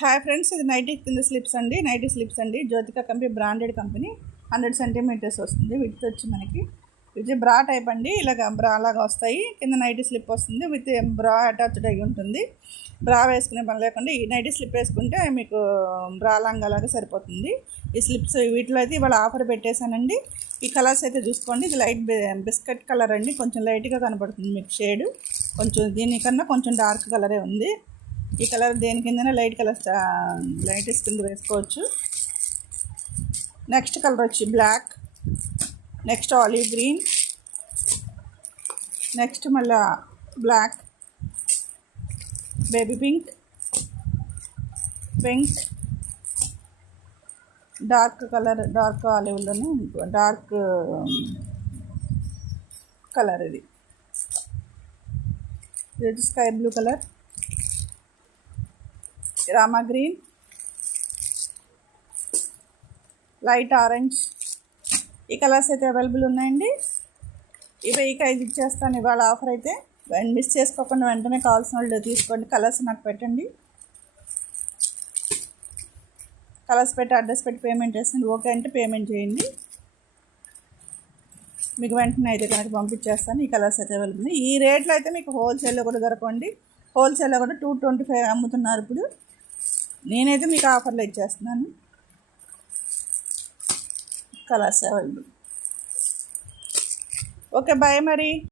Hi friends, ఇది nighty కింద slips అండి. నైటీ స్లిప్స్ అండి. Jyothika company, branded company. 100 centimetres వస్తుంది. విత్ వచ్చి మనకి ఇది బ్రా టైప్ అండి. ఇలాగ బ్రా లాగా వస్తాయి. కింద నైటీ స్లిప్ వస్తుంది. విత్ బ్రా అటాచ్డ్ అయ్యి ఉంటుంది. బ్రా వేసుకునే పని లేకుండా ఈ నైటీ స్లిప్ వేసుకుంటే మీకు బ్రా లాగా సరిపోతుంది. ఈ స్లిప్స్ వీటిలో అయితే ఇవాళ ఆఫర్ పెట్టేశానండి. ఈ కలర్స్ అయితే చూసుకోండి. ఇది లైట్ బిస్కెట్ కలర్ అండి. కొంచెం లైట్గా కనపడుతుంది మీకు షేడ్. కొంచెం దీనికన్నా కొంచెం డార్క్ కలరే ఉంది. ఈ కలర్ దేని కిందనే లైట్ కలర్ లైట్స్ కింద వేసుకోవచ్చు. నెక్స్ట్ కలర్ వచ్చి black, next olive green, next మళ్ళీ black, baby pink, pink, dark colour, dark ఆలివ్లోనే డార్క్ కలర్ ఇది sky blue colour, Rama green, light orange. ఈ కలర్స్ అయితే అవైలబుల్ ఉన్నాయండి. ఇవి 5 ఇచ్చేస్తాను ఇవాళ ఆఫర్ అయితే. మిస్ చేసుకోకుండా వెంటనే కావాల్సిన వాళ్ళు తీసుకోండి. కలర్స్ నాకు పెట్టండి. కలర్స్ పెట్టి అడ్రస్ పెట్టి పేమెంట్ చేస్తుంది. ఓకే అంటే పేమెంట్ చేయండి. మీకు వెంటనే అయితే కనుక పంపించేస్తాను. ఈ కలర్స్ అయితే అవైలబుల్ ఉన్నాయి. ఈ రేట్లో అయితే మీకు హోల్సేల్లో కూడా దొరకండి. హోల్సేల్లో కూడా 225 అమ్ముతున్నారు ఇప్పుడు. నేనైతే మీకు ఆఫర్లో ఇచ్చేస్తున్నాను. Colours available. ఓకే, బాయ్ మరి.